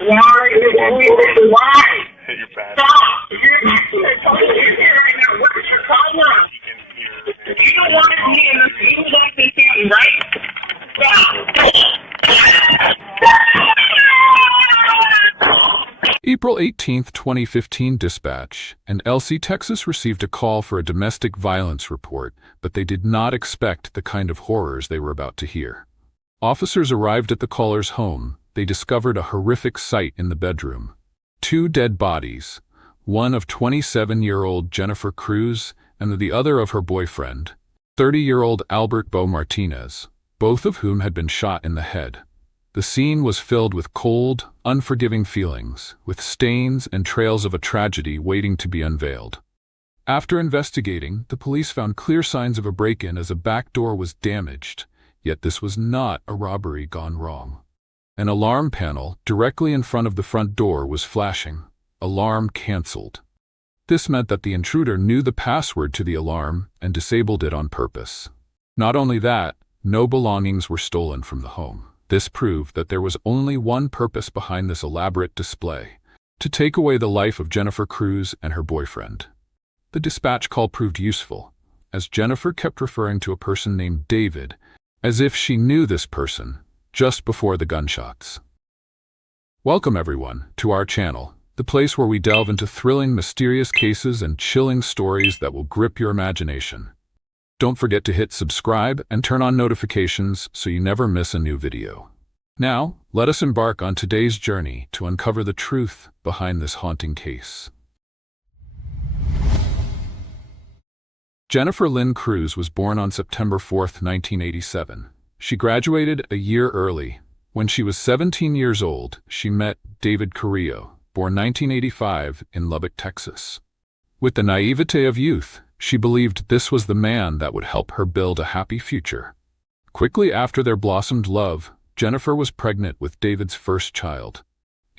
Why? Why? You're bad. Stop! You're here right now. What is your problem? You don't want to be in the same like this thing, right? Stop! April 18, 2015 dispatch. In Elsie, Texas received a call for a domestic violence report, but they did not expect the kind of horrors they were about to hear. Officers arrived at the caller's home. They discovered a horrific sight in the bedroom. 2 dead bodies, one of 27-year-old Jennifer Cruz and the other of her boyfriend, 30-year-old Albert Bo Martinez, both of whom had been shot in the head. The scene was filled with cold, unforgiving feelings, with stains and trails of a tragedy waiting to be unveiled. After investigating, the police found clear signs of a break-in as a back door was damaged, yet this was not a robbery gone wrong. An alarm panel directly in front of the front door was flashing. Alarm canceled. This meant that the intruder knew the password to the alarm and disabled it on purpose. Not only that, no belongings were stolen from the home. This proved that there was only one purpose behind this elaborate display: to take away the life of Jennifer Cruz and her boyfriend. The dispatch call proved useful, as Jennifer kept referring to a person named David, as if she knew this person, just before the gunshots. Welcome everyone to our channel, the place where we delve into thrilling, mysterious cases and chilling stories that will grip your imagination. Don't forget to hit subscribe and turn on notifications so you never miss a new video. Now, let us embark on today's journey to uncover the truth behind this haunting case. Jennifer Lynn Cruz was born on September 4, 1987. She graduated a year early. When she was 17 years old, she met David Carrillo, born 1985 in Lubbock, Texas. With the naivete of youth, she believed this was the man that would help her build a happy future. Quickly after their blossomed love, Jennifer was pregnant with David's first child.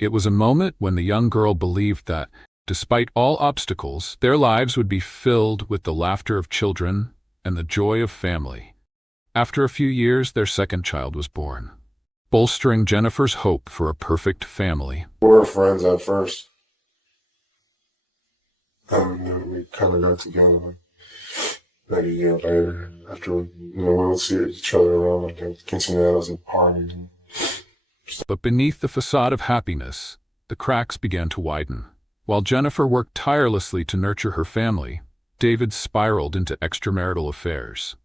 It was a moment when the young girl believed that, despite all obstacles, their lives would be filled with the laughter of children and the joy of family. After a few years, their second child was born, bolstering Jennifer's hope for a perfect family. We were friends at first. And then we kind of got together like a year later. After we would see each other around like at quinceañeras and parties. But beneath the facade of happiness, the cracks began to widen. While Jennifer worked tirelessly to nurture her family, David spiraled into extramarital affairs.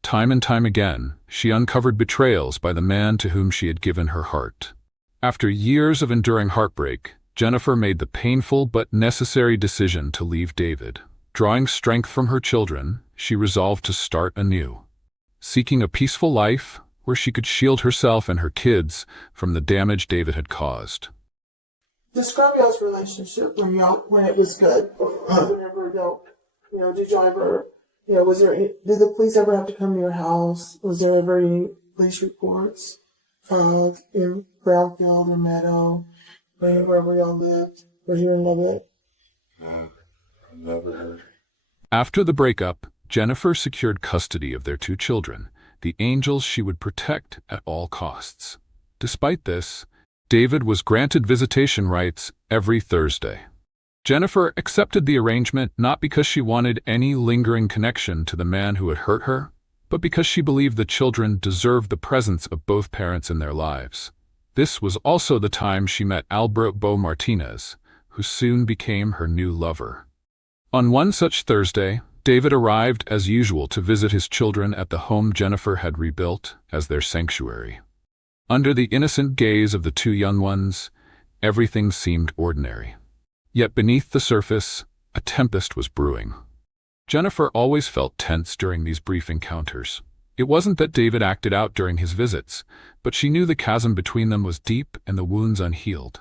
Time and time again, she uncovered betrayals by the man to whom she had given her heart. After years of enduring heartbreak, Jennifer made the painful but necessary decision to leave David. Drawing strength from her children, she resolved to start anew, seeking a peaceful life where she could shield herself and her kids from the damage David had caused. Describe y'all's relationship when it was good. Whenever did y'all ever, did the police ever have to come to your house? Was there ever any police reports in Brownfield or Meadow, wherever y'all lived? Were you in Lubbock? No, I never heard. After the breakup, Jennifer secured custody of their 2 children, the angels she would protect at all costs. Despite this, David was granted visitation rights every Thursday. Jennifer accepted the arrangement not because she wanted any lingering connection to the man who had hurt her, but because she believed the children deserved the presence of both parents in their lives. This was also the time she met Albert Bo Martinez, who soon became her new lover. On one such Thursday, David arrived as usual to visit his children at the home Jennifer had rebuilt as their sanctuary. Under the innocent gaze of the 2 young ones, everything seemed ordinary. Yet beneath the surface, a tempest was brewing. Jennifer always felt tense during these brief encounters. It wasn't that David acted out during his visits, but she knew the chasm between them was deep and the wounds unhealed.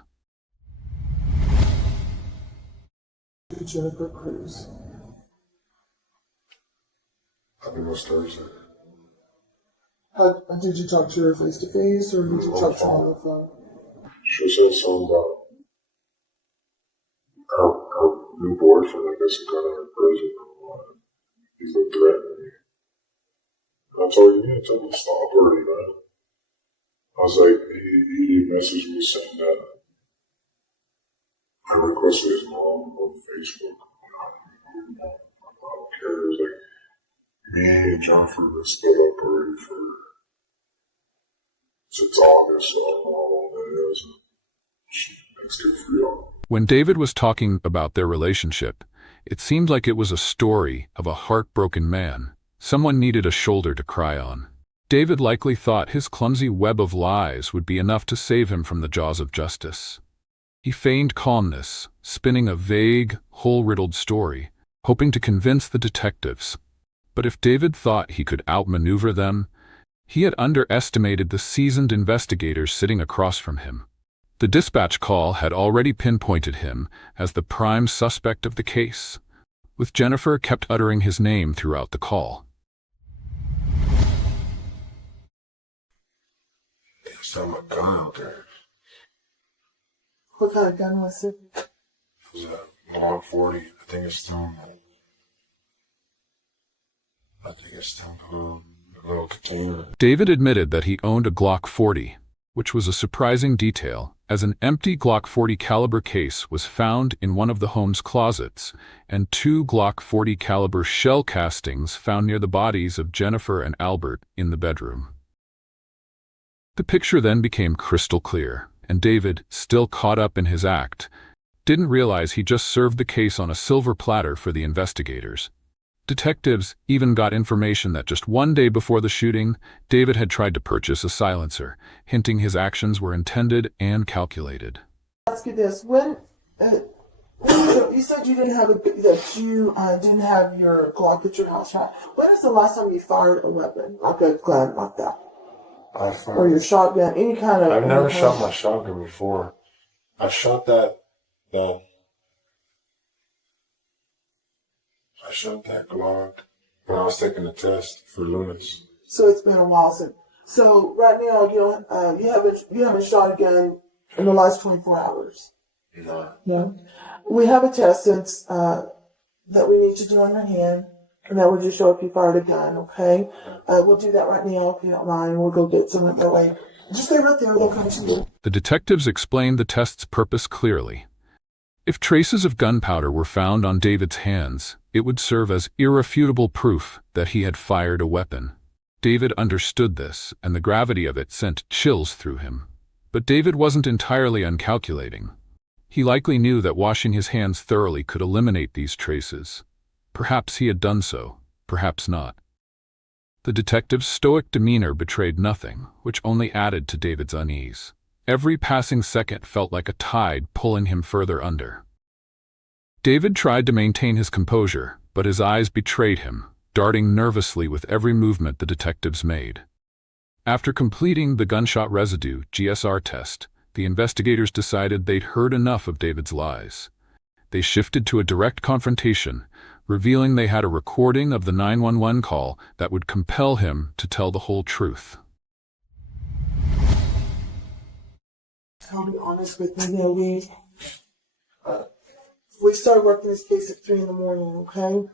Jennifer Cruz. I think it was Thursday. Did you talk to her face to face, or did you talk to her on the phone? She said something about her new boyfriend, I guess, got out of prison. He's been threatening me. I told you, tell him to stop already, man. I was like, he messaged me saying that posted his mom on Facebook. I don't care. It was like, me and Jennifer were split up already since August, so I don't know how long that is. That's good for y'all. When David was talking about their relationship, it seemed like it was a story of a heartbroken man. Someone needed a shoulder to cry on. David likely thought his clumsy web of lies would be enough to save him from the jaws of justice. He feigned calmness, spinning a vague, hole-riddled story, hoping to convince the detectives. But if David thought he could outmaneuver them, he had underestimated the seasoned investigators sitting across from him. The dispatch call had already pinpointed him as the prime suspect of the case, with Jennifer kept uttering his name throughout the call. There's not my gun out there. What kind of gun was it? It was a 140. I think it's still. A little container. David admitted that he owned a Glock 40, which was a surprising detail, as an empty Glock 40 caliber case was found in one of the home's closets, and 2 Glock 40 caliber shell castings found near the bodies of Jennifer and Albert in the bedroom. The picture then became crystal clear, and David, still caught up in his act, didn't realize he just served the case on a silver platter for the investigators. Detectives even got information that just one day before the shooting, David had tried to purchase a silencer, hinting his actions were intended and calculated. Ask you this: when you said you didn't have didn't have your Glock at your house, right? When is the last time you fired a weapon, like a gun like that, or your shotgun, any kind of? I've never shot my shotgun before. I shot that Glock when I was taking the test for Loomis. So it's been a while since. So right now you haven't shot a gun in the last 24 hours. No. No. We have a test since that we need to do on your hand, and that will just show if you fired a gun. Okay. We'll do that right now if you don't mind. We'll go get some of that way. Just stay right there. They'll come to you. The detectives explained the test's purpose clearly. If traces of gunpowder were found on David's hands, it would serve as irrefutable proof that he had fired a weapon. David understood this, and the gravity of it sent chills through him. But David wasn't entirely uncalculating. He likely knew that washing his hands thoroughly could eliminate these traces. Perhaps he had done so, perhaps not. The detective's stoic demeanor betrayed nothing, which only added to David's unease. Every passing second felt like a tide pulling him further under. David tried to maintain his composure, but his eyes betrayed him, darting nervously with every movement the detectives made. After completing the gunshot residue (GSR) test, the investigators decided they'd heard enough of David's lies. They shifted to a direct confrontation, revealing they had a recording of the 911 call that would compel him to tell the whole truth. I'll be honest with you. We started working this case at 3 a.m, okay?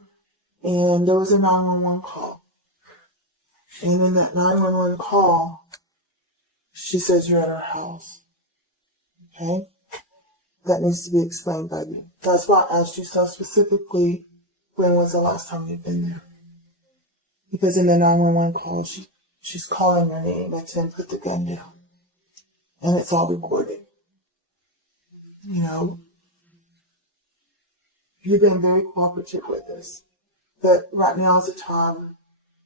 And there was a 911 call. And in that 911 call, she says you're at her house. Okay? That needs to be explained by you. That's why I asked you so specifically, when was the last time you've been there? Because in the 911 call, she's calling your name and saying, put the gun down. And it's all recorded. You know, you've been very cooperative with us. But right now is the time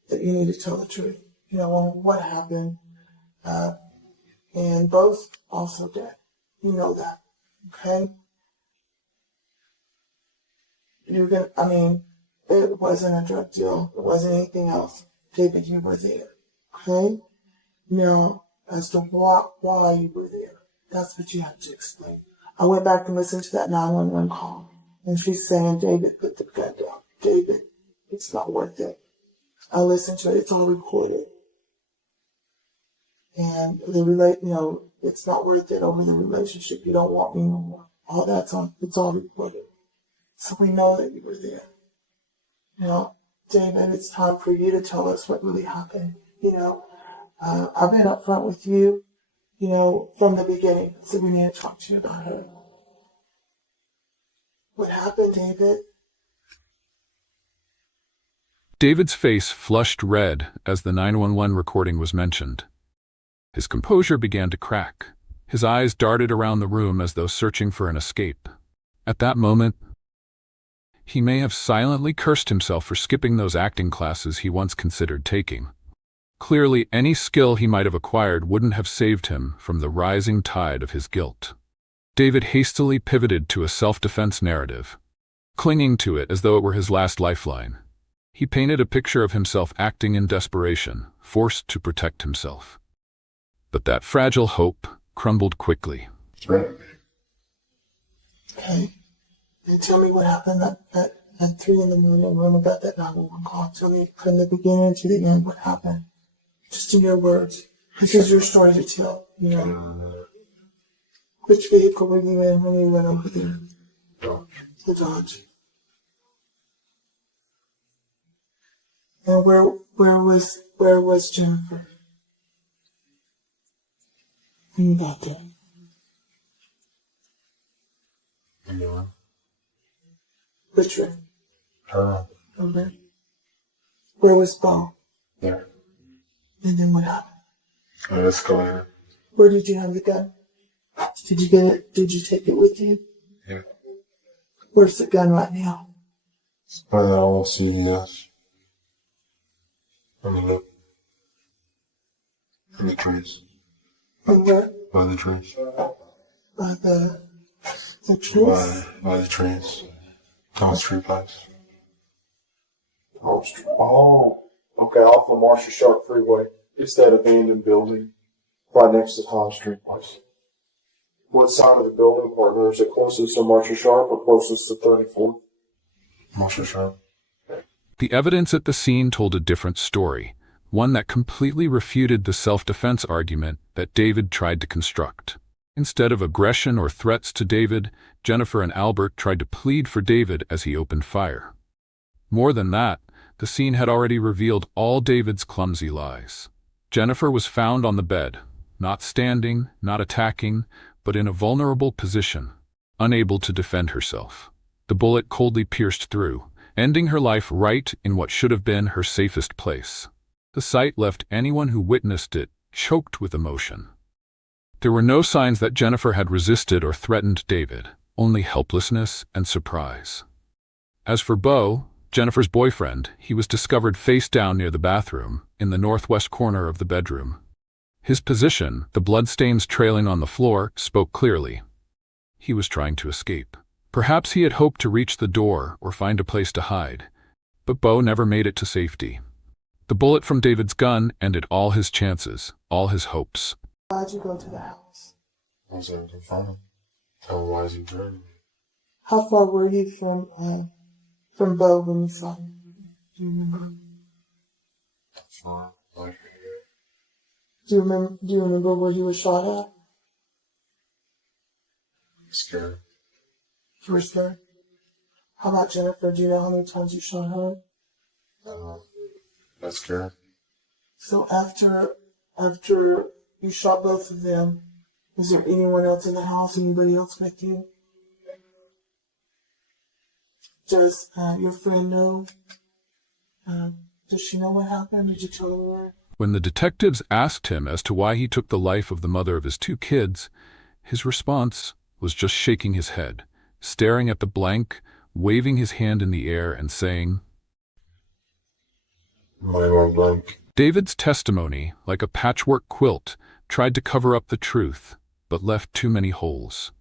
that you need to tell the truth. You know, what happened. And both also dead. You know that. Okay? It wasn't a drug deal. It wasn't anything else. David, you were there. Okay? Now, as to why you were there, that's what you have to explain. I went back and listened to that 911 call. And she's saying, David, put the gun down. David, it's not worth it. I listened to it. It's all recorded. And it's not worth it over the relationship. You don't want me no more. All that's on. It's all recorded. So we know that you were there. You know, David, it's time for you to tell us what really happened. You know, I've been upfront with you, you know, from the beginning. So we need to talk to you about her. What happened, David? David's face flushed red as the 911 recording was mentioned. His composure began to crack. His eyes darted around the room as though searching for an escape. At that moment, he may have silently cursed himself for skipping those acting classes he once considered taking. Clearly, any skill he might have acquired wouldn't have saved him from the rising tide of his guilt. David hastily pivoted to a self-defense narrative, clinging to it as though it were his last lifeline. He painted a picture of himself acting in desperation, forced to protect himself. But that fragile hope crumbled quickly. Right. Okay. And tell me what happened at 3 in the morning when we got that 911 call. Tell me from the beginning to the end what happened. Just in your words. This is your story to tell, you know. Which vehicle were you in when you went over there? The Dodge. And where was Jennifer? When you got there? Yeah. Which room? Her. Okay. Where was Bo? There. And then what happened? An escalator. Where did you have the gun? Did you get it? Did you take it with you? Yeah. Where's the gun right now? It's by that old CVS. In the trees. And where? By the trees. By the trees? By the trees. Thomas Street Place. Oh, okay, off the Marshall Sharp Freeway. It's that abandoned building right next to Tom Street Place. What side of the building, partner? Is it closest to Marshall Sharp or closest to 34th? Marshall Sharp. The evidence at the scene told a different story, one that completely refuted the self-defense argument that David tried to construct. Instead of aggression or threats to David, Jennifer and Albert tried to plead for David as he opened fire. More than that, the scene had already revealed all David's clumsy lies. Jennifer was found on the bed, not standing, not attacking, but in a vulnerable position, unable to defend herself. The bullet coldly pierced through, ending her life right in what should have been her safest place. The sight left anyone who witnessed it choked with emotion. There were no signs that Jennifer had resisted or threatened David, only helplessness and surprise. As for Bo, Jennifer's boyfriend, he was discovered face down near the bathroom, in the northwest corner of the bedroom. His position, the bloodstains trailing on the floor, spoke clearly. He was trying to escape. Perhaps he had hoped to reach the door or find a place to hide, but Bo never made it to safety. The bullet from David's gun ended all his chances, all his hopes. Why'd you go to the house? I was able to find him. Tell him why he journeyed. How far were you from Bo when you saw him? Do you remember? For like Do you remember where he was shot at? scared. You were scared? How about Jennifer? Do you know how many times you shot her? That's scared. So after you shot both of them, was there anyone else in the house? Anybody else with you? Does your friend know? Does she know what happened? Did you tell her? When the detectives asked him as to why he took the life of the mother of his 2 kids, his response was just shaking his head, staring at the blank, waving his hand in the air and saying, Mine went blank. David's testimony, like a patchwork quilt, tried to cover up the truth, but left too many holes.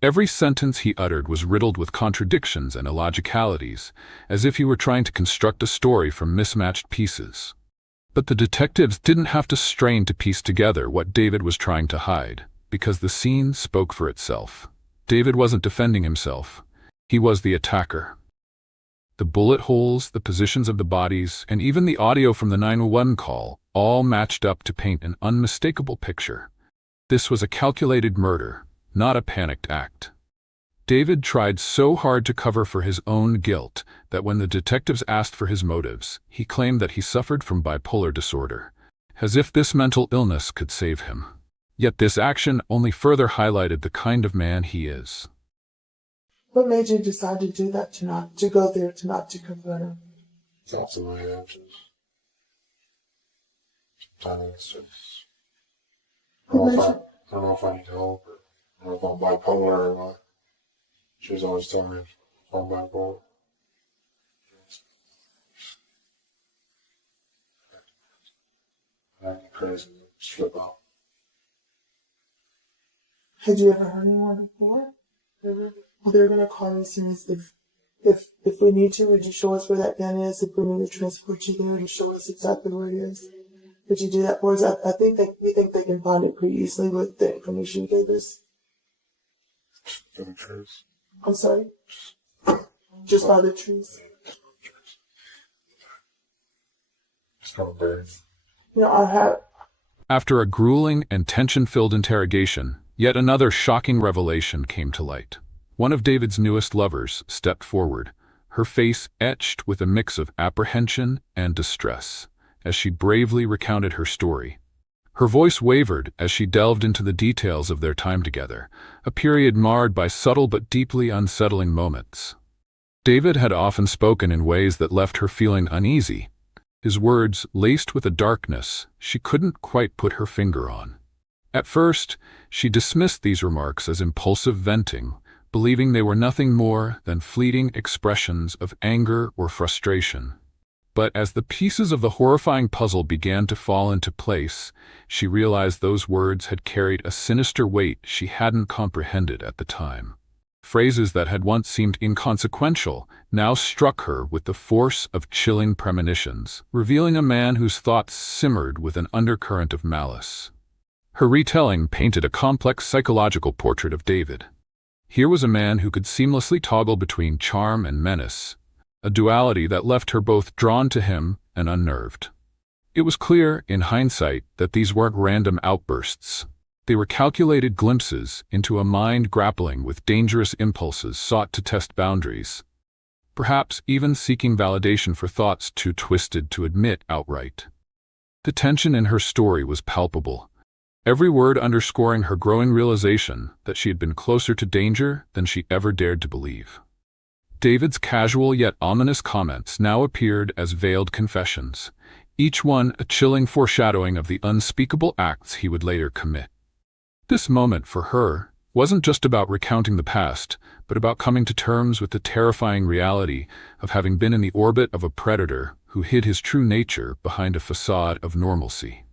Every sentence he uttered was riddled with contradictions and illogicalities, as if he were trying to construct a story from mismatched pieces. But the detectives didn't have to strain to piece together what David was trying to hide, because the scene spoke for itself. David wasn't defending himself. He was the attacker. The bullet holes, the positions of the bodies, and even the audio from the 911 call all matched up to paint an unmistakable picture. This was a calculated murder, not a panicked act. David tried so hard to cover for his own guilt that when the detectives asked for his motives, he claimed that he suffered from bipolar disorder, as if this mental illness could save him. Yet this action only further highlighted the kind of man he is. What made you decide to do that, to go there, not to confront him? Thoughts in my head, just sometimes it's just, I don't know if I need help, or I don't know if I'm bipolar or what. She was always telling me if I'm bipolar. I get crazy, just flip out. Had you ever heard anyone before? Well, they're gonna call as soon as if we need to, would you show us where that gun is? If we need to transport you there to show us exactly where it is, would you do that for us? I think we think they can find it pretty easily with the information you gave us. For the trees. I'm sorry? Just by the trees? Just kind of buried. You know, I have... After a grueling and tension-filled interrogation, yet another shocking revelation came to light. One of David's newest lovers stepped forward, her face etched with a mix of apprehension and distress, as she bravely recounted her story. Her voice wavered as she delved into the details of their time together, a period marred by subtle but deeply unsettling moments. David had often spoken in ways that left her feeling uneasy, his words laced with a darkness she couldn't quite put her finger on. At first, she dismissed these remarks as impulsive venting, believing they were nothing more than fleeting expressions of anger or frustration. But as the pieces of the horrifying puzzle began to fall into place, she realized those words had carried a sinister weight she hadn't comprehended at the time. Phrases that had once seemed inconsequential now struck her with the force of chilling premonitions, revealing a man whose thoughts simmered with an undercurrent of malice. Her retelling painted a complex psychological portrait of David. Here was a man who could seamlessly toggle between charm and menace, a duality that left her both drawn to him and unnerved. It was clear, in hindsight, that these weren't random outbursts. They were calculated glimpses into a mind grappling with dangerous impulses sought to test boundaries, perhaps even seeking validation for thoughts too twisted to admit outright. The tension in her story was palpable, every word underscoring her growing realization that she had been closer to danger than she ever dared to believe. David's casual yet ominous comments now appeared as veiled confessions, each one a chilling foreshadowing of the unspeakable acts he would later commit. This moment, for her, wasn't just about recounting the past, but about coming to terms with the terrifying reality of having been in the orbit of a predator who hid his true nature behind a facade of normalcy.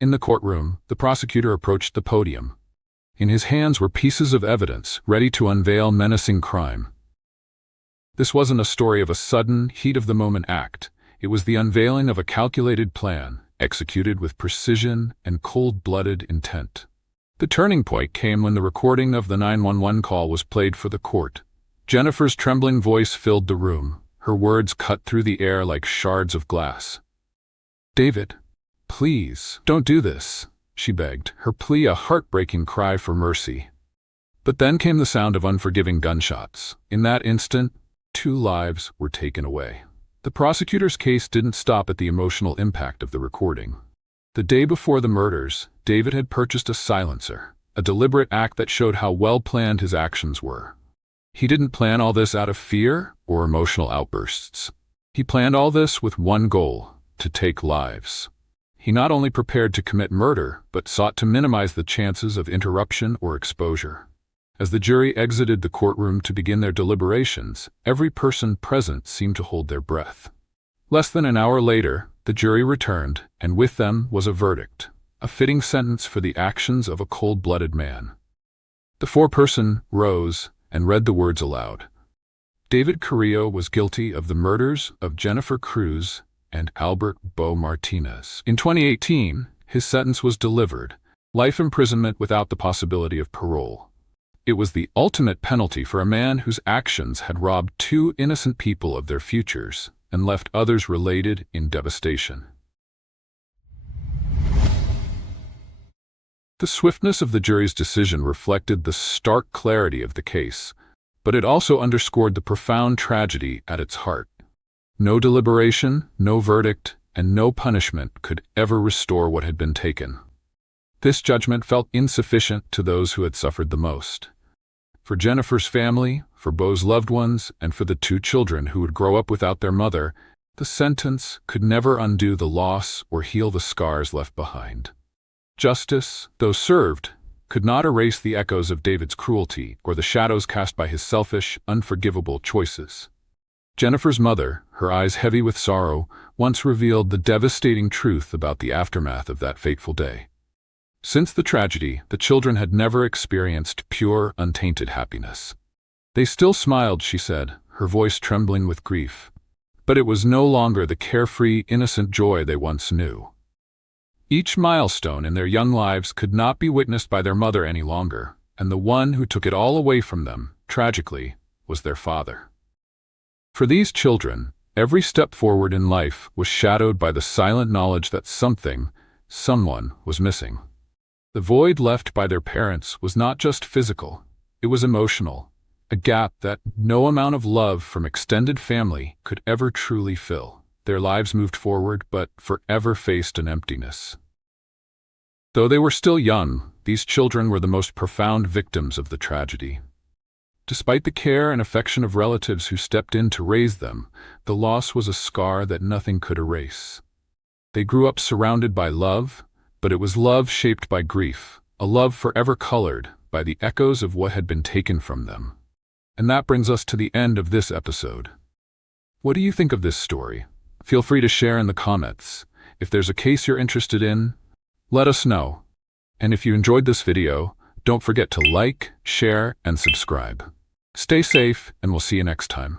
In the courtroom, the prosecutor approached the podium. In his hands were pieces of evidence ready to unveil menacing crime. This wasn't a story of a sudden, heat-of-the-moment act. It was the unveiling of a calculated plan, executed with precision and cold-blooded intent. The turning point came when the recording of the 911 call was played for the court. Jennifer's trembling voice filled the room, her words cut through the air like shards of glass. "David, please, don't do this," she begged, her plea a heartbreaking cry for mercy. But then came the sound of unforgiving gunshots. In that instant, 2 lives were taken away. The prosecutor's case didn't stop at the emotional impact of the recording. The day before the murders, David had purchased a silencer, a deliberate act that showed how well-planned his actions were. He didn't plan all this out of fear or emotional outbursts. He planned all this with one goal: to take lives. He not only prepared to commit murder, but sought to minimize the chances of interruption or exposure. As the jury exited the courtroom to begin their deliberations, every person present seemed to hold their breath. Less than an hour later, the jury returned, and with them was a verdict, a fitting sentence for the actions of a cold-blooded man. The foreperson rose and read the words aloud. David Carrillo was guilty of the murders of Jennifer Cruz and Albert Bo Martinez. In 2018, his sentence was delivered, life imprisonment without the possibility of parole. It was the ultimate penalty for a man whose actions had robbed 2 innocent people of their futures and left others related in devastation. The swiftness of the jury's decision reflected the stark clarity of the case, but it also underscored the profound tragedy at its heart. No deliberation, no verdict, and no punishment could ever restore what had been taken. This judgment felt insufficient to those who had suffered the most. For Jennifer's family, for Bo's loved ones, and for the 2 children who would grow up without their mother, the sentence could never undo the loss or heal the scars left behind. Justice, though served, could not erase the echoes of David's cruelty or the shadows cast by his selfish, unforgivable choices. Jennifer's mother, her eyes heavy with sorrow, once revealed the devastating truth about the aftermath of that fateful day. Since the tragedy, the children had never experienced pure, untainted happiness. They still smiled, she said, her voice trembling with grief. But it was no longer the carefree, innocent joy they once knew. Each milestone in their young lives could not be witnessed by their mother any longer, and the one who took it all away from them, tragically, was their father. For these children, every step forward in life was shadowed by the silent knowledge that someone was missing. The void left by their parents was not just physical, it was emotional, a gap that no amount of love from extended family could ever truly fill. Their lives moved forward, but forever faced an emptiness. Though they were still young, these children were the most profound victims of the tragedy. Despite the care and affection of relatives who stepped in to raise them, the loss was a scar that nothing could erase. They grew up surrounded by love, but it was love shaped by grief, a love forever colored by the echoes of what had been taken from them. And that brings us to the end of this episode. What do you think of this story? Feel free to share in the comments. If there's a case you're interested in, let us know. And if you enjoyed this video, don't forget to like, share, and subscribe. Stay safe, and we'll see you next time.